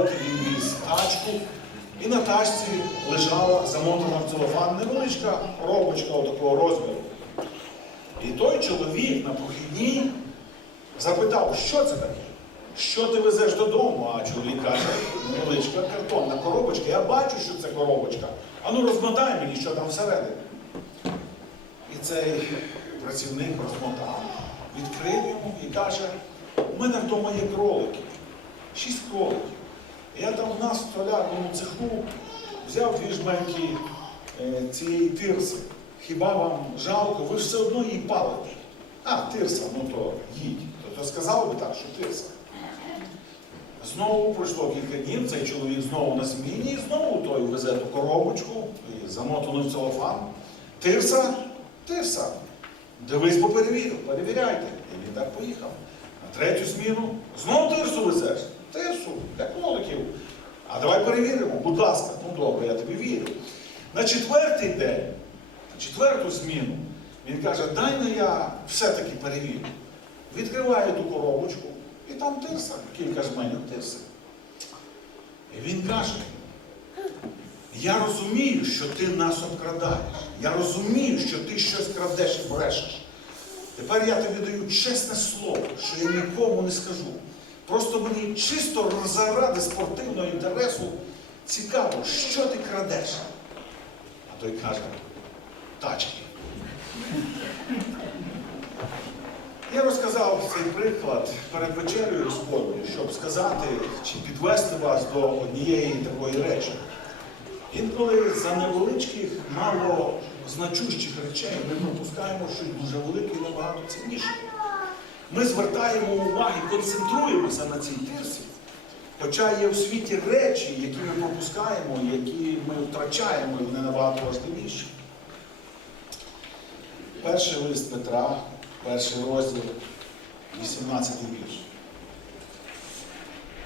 після він віз тачку, і на тачці лежала замотана в целофан невеличка коробочка такого розміру. І той чоловік на прохідній запитав, що це таке? Що ти везеш додому? А чоловік каже, невеличка картонна коробочка. Я бачу, що це коробочка. Ану розмотай мені, що там всередині. І цей працівник розмотав, відкрив йому і каже, у мене вдома є кролики. Шість кроликів. Я там у нас в столярному цеху взяв дві жменьки е, цієї тирси. Хіба вам жалко, ви ж все одно її палите. А, тирса, ну то їдь. То, то сказав би так, що тирса. Знову пройшло кілька днів, цей чоловік знову на зміні, і знову той везе ту коробочку, замотану в целофан. Тирса, тирса. Дивись, бо перевірив, перевіряйте. І він так поїхав. На третю зміну знову тирсу везеш. Тирсу, для кроликів. А давай перевіримо, будь ласка, ну добре, я тобі вірю. На четвертий день, на четверту зміну, він каже, дай на я все-таки перевірю. Відкриває ту коробочку, і там тирса, кілька жменів тирси. І він каже, я розумію, що ти нас обкрадаєш. Я розумію, що ти щось крадеш і брешеш. Тепер я тобі даю чесне слово, що я нікому не скажу. Просто мені чисто заради спортивного інтересу цікаво, що ти крадеш. А той каже, тачки. Я розказав цей приклад перед вечерею Господньою, щоб сказати чи підвести вас до однієї такої речі. Інколи за невеличких, мало значущих речей ми пропускаємо щось дуже велике і набагато цінніше. Ми звертаємо увагу концентруємося на цій тирсі. Хоча є в світі речі, які ми пропускаємо, які ми втрачаємо, і вони набагато важливіші. Перший лист Петра, перший розділ, 18 вірш.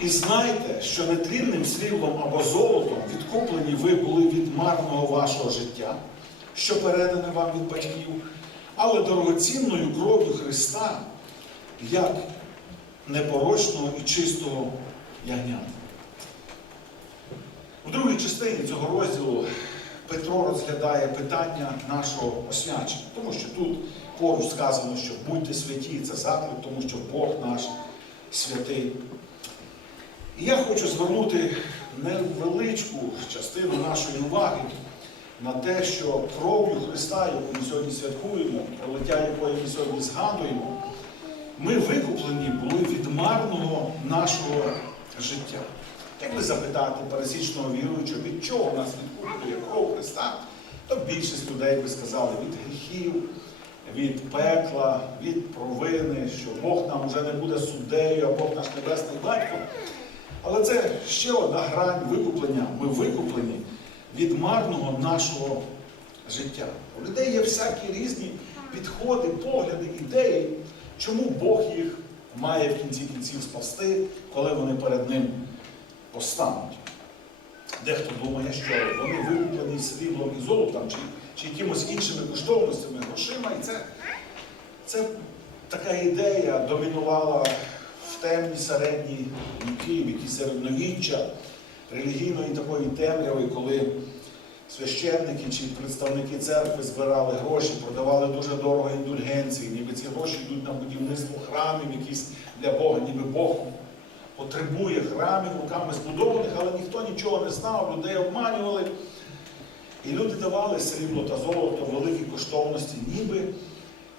І знайте, що нетлінним сріблом або золотом відкуплені ви були від марного вашого життя, що передане вам від батьків, але дорогоцінною кров'ю Христа, як непорочного і чистого ягнята. У другій частині цього розділу Петро розглядає питання нашого освячення, тому що тут поруч сказано, що будьте святі, це заклик, тому що Бог наш святий. І я хочу звернути невеличку частину нашої уваги на те, що кров'ю Христа, яку ми сьогодні святкуємо, пролиття якої ми сьогодні згадуємо, ми викуплені були від марного нашого життя. Як ви запитати пересічного віруючого, від чого нас відкуплює кров Христа, то більшість людей би сказали від гріхів, від пекла, від провини, що Бог нам вже не буде суддею, а Бог наш небесний батько. Але це ще одна грань викуплення. Ми викуплені від марного нашого життя. У людей є всякі різні підходи, погляди, ідеї, чому Бог їх має в кінці кінців спасти, коли вони перед ним постануть. Дехто думає, що вони викуплені сріблом і золотом, чи, чи якимось іншими коштовностями, грошима. І це, це така ідея домінувала в темні середні віки, в які середньовіччя релігійної такої темряви, коли священники чи представники церкви збирали гроші, продавали дуже дорого індульгенції, ніби ці гроші йдуть на будівництво храмів якісь для Бога, ніби Бог потребує храмів руками збудованих, але ніхто нічого не знав, людей обманювали. І люди давали срібло та золото, великі коштовності, ніби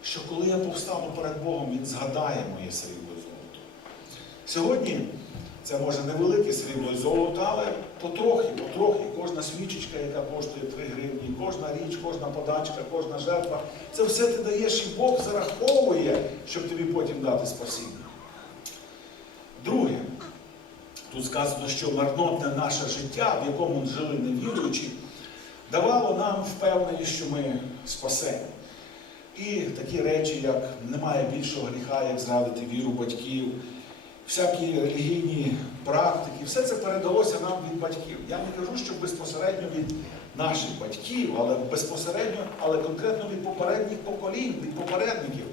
що коли я повстану перед Богом, Він згадає моє срібло і золото. Сьогодні це може невелике срібло і золото, але потрохи, потрохи, кожна свічечка, яка коштує 3 гривні, кожна річ, кожна подачка, кожна жертва, це все ти даєш і Бог зараховує, щоб тобі потім дати спасіння. Друге, тут сказано, що марнотне наше життя, в якому жили невіруючі, давало нам впевненість, що ми спасені. І такі речі, як немає більшого гріха, як зрадити віру батьків, всякі релігійні практики, все це передалося нам від батьків. Я не кажу, що безпосередньо від наших батьків, але безпосередньо, але конкретно від попередніх поколінь, від попередників.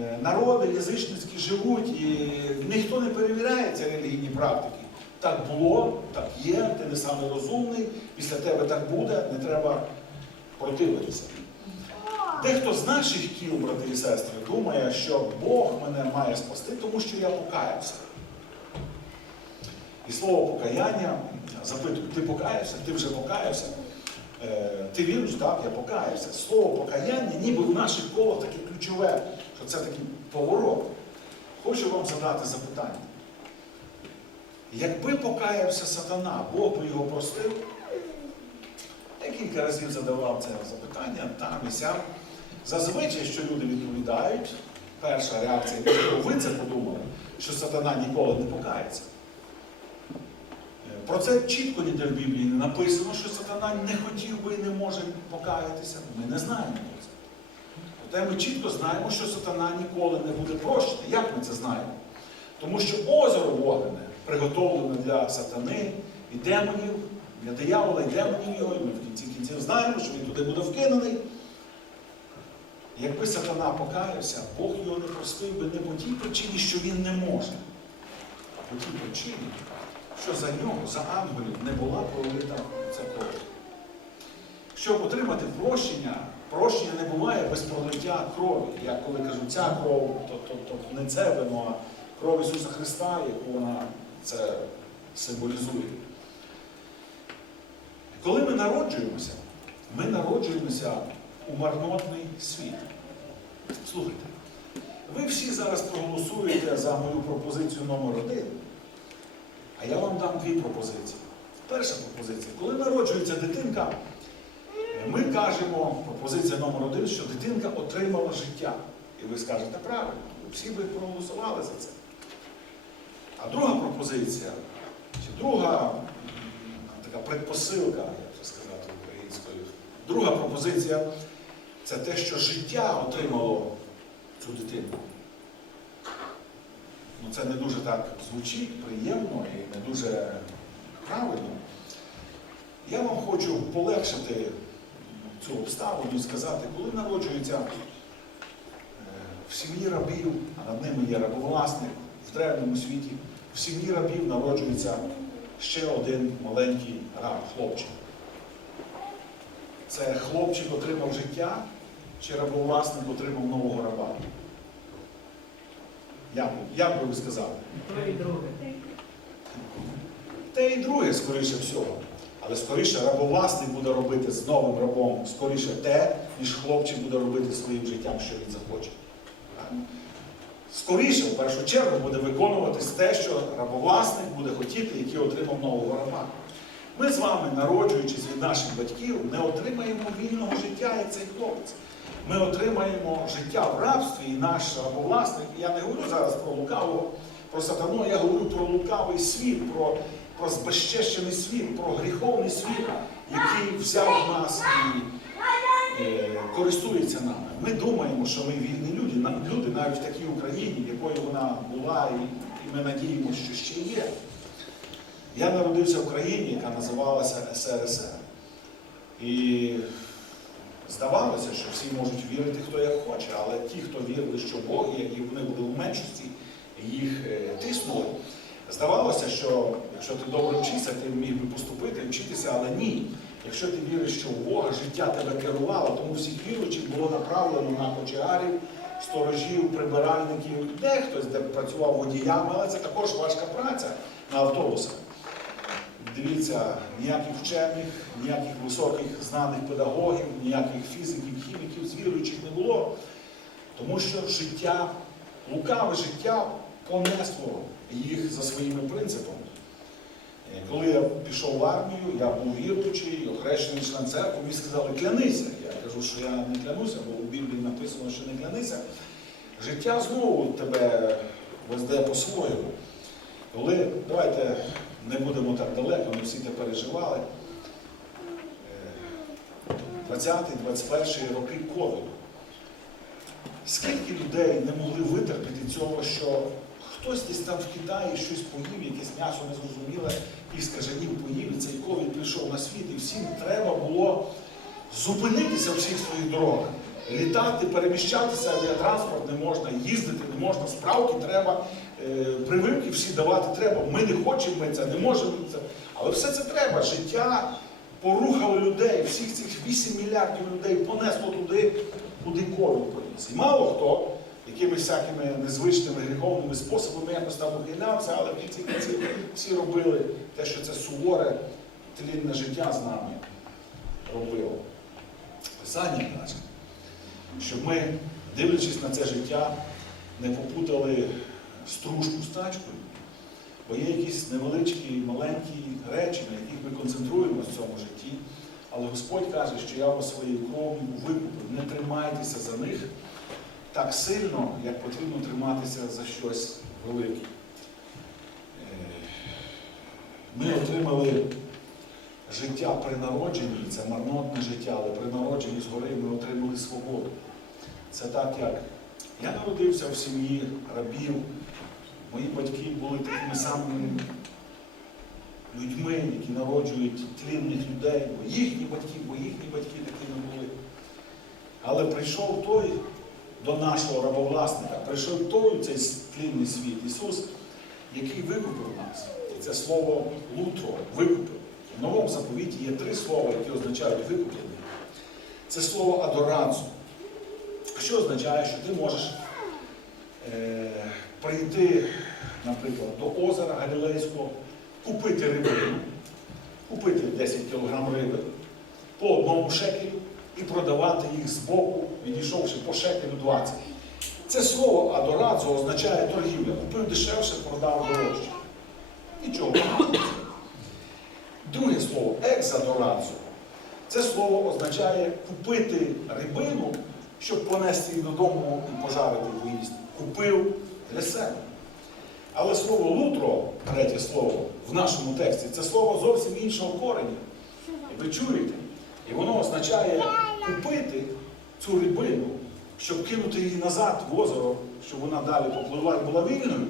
Е, Народи язичницькі живуть, і ніхто не перевіряє ці релігійні практики. Так було, так є, ти не самий розумний, після тебе так буде, не треба противитися. Дехто з наших кіл, брати і сестри, думає, що Бог мене має спасти, тому що я покаявся. І слово покаяння запитую, ти покаявся, ти вже покаявся. Е, Ти віриш, так, я покаявся. Слово покаяння, ніби в наших колах таке ключове, що це такий поворот. Хочу вам задати запитання. Якби покаявся сатана, Бог би його простив? Я кілька разів задавав це запитання там і сям. Зазвичай, що люди відповідають, перша реакція, якщо ви це подумали, що сатана ніколи не покається. Про це чітко ніде в Біблії не написано, що сатана не хотів би і не може покаятися. Ми не знаємо про це. Проте ми чітко знаємо, що сатана ніколи не буде прощений. Як ми це знаємо? Тому що озеро вогнене приготовлене для сатани і демонів, для диявола і демонів його, і ми в кінці кінців знаємо, що він туди буде вкинений. Якби сатана покаявся, Бог його не простив би не по тій причині, що він не може, а по тій причині, що за нього, за ангелів, не була пролита ця кров. Щоб отримати прощення, прощення не буває без пролиття крові. Я коли кажу, ця кров, то, то, то не це вино, а кров Ісуса Христа, яку вона це символізує. Коли ми народжуємося, ми народжуємося у марнотний світ. Слухайте, ви всі зараз проголосуєте за мою пропозицію номер один, а я вам дам дві пропозиції. Перша пропозиція. Коли народжується дитинка, ми кажемо, пропозиція номер один, що дитинка отримала життя. І ви скажете правильно, всі би проголосували за це. А друга пропозиція, чи друга така предпосилка, як це сказати українською, друга пропозиція це те, що життя отримало цю дитину. Ну, це не дуже так звучить, приємно і не дуже правильно. Я вам хочу полегшити цю обставину і сказати, коли народжується е, в сім'ї рабів, а над ними є рабовласник в древньому світі, в сім'ї рабів народжується ще один маленький раб, хлопчик. Це хлопчик отримав життя, чи рабовласник отримав нового раба? Як, би- як би ви сказали? То і друге. Те і друге, скоріше всього. Але скоріше рабовласник буде робити з новим рабом скоріше те, ніж хлопчик буде робити своїм життям, що він захоче. Скоріше, в першу чергу, буде виконуватись те, що рабовласник буде хотіти, який отримав нового раба. Ми з вами, народжуючись від наших батьків, не отримаємо вільного життя, як цей хлопець. Ми отримаємо життя в рабстві, і наш рабовласник, я не говорю зараз про лукавого, про сатану, я говорю про лукавий світ, про, про збезчещений світ, про гріховний світ, який взяв нас і е, користується нами. Ми думаємо, що ми вільні люди, люди навіть в такій Україні, якою вона була, і, і ми надіємося, що ще є. Я народився в країні, яка називалася СРСР. І здавалося, що всі можуть вірити, хто як хоче, але ті, хто вірили, що Бог є, і вони були в меншості, їх е, тиснули. Здавалося, що якщо ти добре вчишся, ти міг би поступити, вчитися, але ні. Якщо ти віриш, що в Бога життя тебе керувало, тому всіх віруючих було направлено на кочегарів, сторожів, прибиральників, дехтось, де працював водіями, але це також важка праця на автобусах. Дивіться, ніяких вчених, ніяких високих знаних педагогів, ніяких фізиків, хіміків з віруючих не було. Тому що життя, лукаве життя понесло їх за своїми принципами. Е, Коли я пішов в армію, я був віруючий, охрещений член церкви, мені сказали, клянися. Я кажу, що я не клянуся, бо у Біблії написано, що не клянися. Життя знову тебе веде по-своєму. Коли, давайте не будемо так далеко, ми всі це переживали. Е, 20-21 роки ковіду. Скільки людей не могли витерпіти цього, що хтось десь там в Китаї щось поїв, якесь м'ясо незрозуміле, і скаженів поїв, і цей ковід прийшов на світ, і всім треба було зупинитися в всіх своїх дорогах. Літати, переміщатися, авіатранспорт не можна, їздити не можна, справки треба, е, прививки всі давати треба. Ми не хочемо ми це, не можемо це. Але все це треба. Життя порухало людей, всіх цих 8 мільярдів людей понесло туди, куди ковід поніс. І мало хто якимись всякими незвичними гріховними способами якось там ухилявся, але в кінці кінців всі робили те, що це суворе, тлінне життя з нами робило. Писання каже, щоб ми, дивлячись на це життя, не попутали стружку з бо є якісь невеличкі, маленькі речі, на яких ми концентруємося в цьому житті. Але Господь каже, що я вас своєю кров'ю викупив. Не тримайтеся за них так сильно, як потрібно триматися за щось велике. Е, Ми отримали життя при народженні, це марнотне життя, але при народженні згори ми отримали свободу. Це так, як я народився в сім'ї рабів, мої батьки були такими самими людьми, які народжують тлінних людей, бо їхні батьки, бо їхні батьки такими були. Але прийшов той до нашого рабовласника, прийшов той цей тлінний світ, Ісус, який викупив нас. І це слово лутро, викупив. В новому заповіті є три слова, які означають викуплення. Це слово адоранцу. Що означає, що ти можеш е, прийти, наприклад, до озера Галілейського, купити рибину, купити 10 кг риби по одному шекелю і продавати їх з боку, відійшовши по шекелю 20. Це слово адорадзо означає торгівля. Купив дешевше, продав дорожче. Нічого. Друге слово екзадорадзо. Це слово означає купити рибину, щоб понести її додому і пожарити поїсти. Купив для себе. Але слово лутро, третє слово, в нашому тексті, це слово зовсім іншого кореня. І ви чуєте? І воно означає купити цю рибину, щоб кинути її назад в озеро, щоб вона далі попливла і була вільною.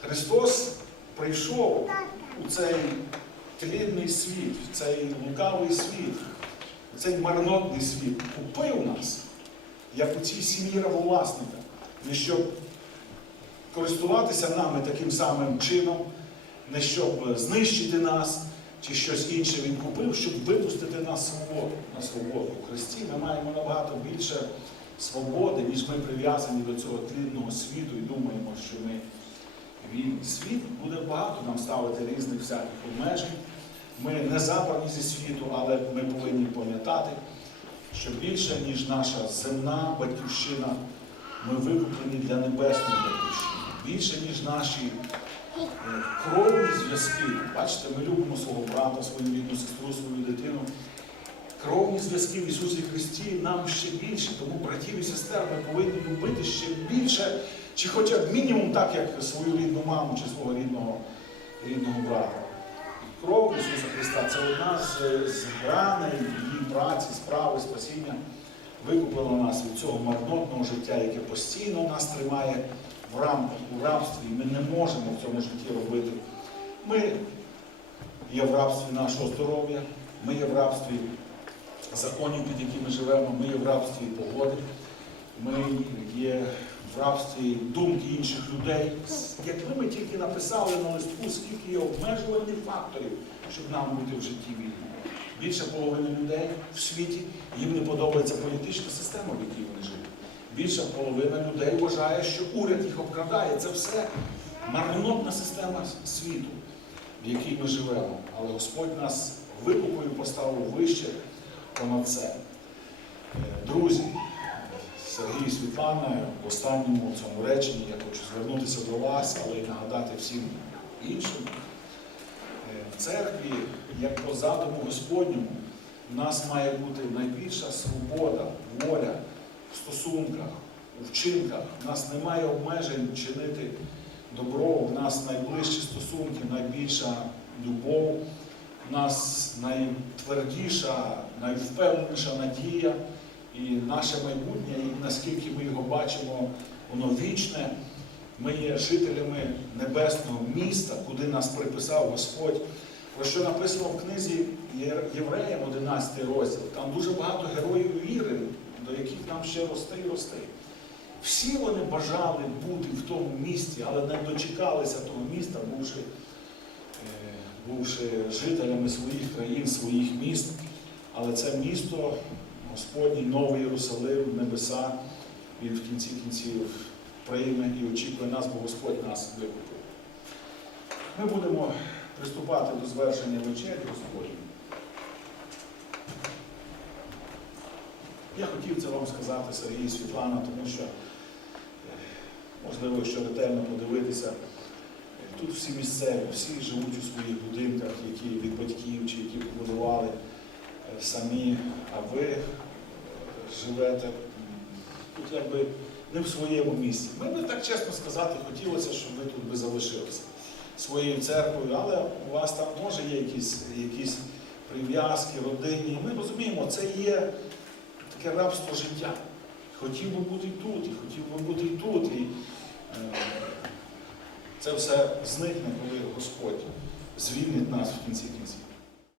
Христос прийшов у цей тлінний світ, в цей лукавий світ, в цей марнотний світ, купив нас, як у цій сім'ї рабовласника, не щоб користуватися нами таким самим чином, не щоб знищити нас чи щось інше він купив, щоб випустити нас свободу, на свободу. У Христі ми маємо набагато більше свободи, ніж ми прив'язані до цього тлінного світу і думаємо, що ми вільні. Світ буде багато нам ставити різних всяких обмежень. Ми не забрані зі світу, але ми повинні пам'ятати, що більше, ніж наша земна батьківщина, ми викуплені для небесної батьківщини. Більше, ніж наші е, кровні зв'язки. Бачите, ми любимо свого брата, свою рідну сестру, свою дитину. Кровні зв'язки в Ісусі Христі нам ще більше, тому братів і сестер ми повинні любити ще більше, чи хоча б мінімум так, як свою рідну маму чи свого рідного, рідного брата. Кров Ісуса Христа. Це одна з, з граней її праці, справи, спасіння, викупила нас від цього марнотного життя, яке постійно нас тримає в рамках, у рабстві, ми не можемо в цьому житті робити. Ми є в рабстві нашого здоров'я, ми є в рабстві законів, під якими живемо, ми є в рабстві погоди, ми є рабстві думки інших людей. Якби ми тільки написали на листку, скільки є обмежувальних факторів, щоб нам бути в житті вільними. Більше половини людей в світі їм не подобається політична система, в якій вони живуть. Більша половина людей вважає, що уряд їх обкрадає. Це все марнотна система світу, в якій ми живемо. Але Господь нас викупою поставив вище понад це. Е, Друзі, Сергій Світлана, в останньому цьому реченні я хочу звернутися до вас, але й нагадати всім іншим. Е, В церкві, як по задуму Господньому, в нас має бути найбільша свобода, воля в стосунках, у вчинках. У нас немає обмежень чинити добро, у нас найближчі стосунки, найбільша любов, у нас найтвердіша, найвпевненіша надія і наше майбутнє, і наскільки ми його бачимо, воно вічне. Ми є жителями небесного міста, куди нас приписав Господь. Про що написано в книзі Євреям 11 розділ. Там дуже багато героїв віри, до яких нам ще рости і рости. Всі вони бажали бути в тому місті, але не дочекалися того міста, бувши, е, бувши жителями своїх країн, своїх міст. Але це місто, Господній Новий Єрусалим, небеса, він в кінці кінців прийме і очікує нас, бо Господь нас викупив. Ми будемо приступати до звершення вечері Господні. Я хотів це вам сказати, Сергій Світлана, тому що, е, можливо, якщо ретельно подивитися, тут всі місцеві, всі живуть у своїх будинках, які від батьків чи які самі, а ви живете тут якби не в своєму місці. Ми би так чесно сказати, хотілося, щоб ви тут би залишилися своєю церквою, але у вас там теж є якісь, якісь прив'язки, родинні. Ми розуміємо, це є таке рабство життя. Хотів би бути тут, і хотів би бути тут. І, е, це все зникне, коли Господь звільнить нас в кінці кінців.